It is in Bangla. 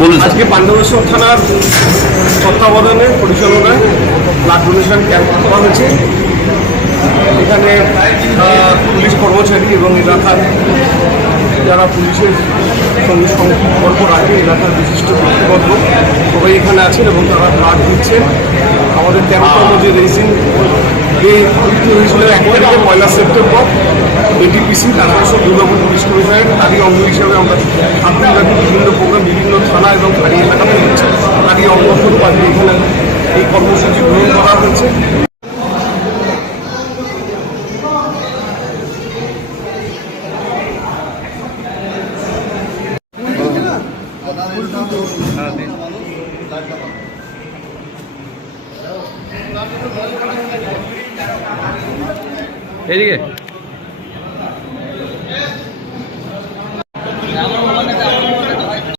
বলুন। আজকে পাণ্ডবেশ্বর থানার তত্ত্বাবধানে পরিচালনায় ব্লাড ডোনেশন ক্যাম্প করা হয়েছে। এখানে পুলিশ কর্মচারী এবং এলাকার যারা পুলিশের সঙ্গে সম্পর্ক রাখে, এলাকার বিশিষ্ট ব্যক্তিবর্গ সবাই এখানে আছেন এবং তারা ব্লাড দিচ্ছেন। আমাদের ক্যাম্পটা যে রেজিং ডে হয়েছিল 1 তারিখে 1 সেপ্টেম্বর এটিপিসি তারকেশ্বর দুর্গাপুর পুলিশ কমিশনারের তারই অঙ্গ হিসেবে আমরা সাতদিনব্যাপী বিভিন্ন প্রোগ্রাম বিভিন্ন থানা এবং ফাঁড়ি এলাকাতে হচ্ছে। তারই অঙ্গস্বরূপ আজকে এখানে এই কর্মসূচি গ্রহণ করা হয়েছে। এদিকে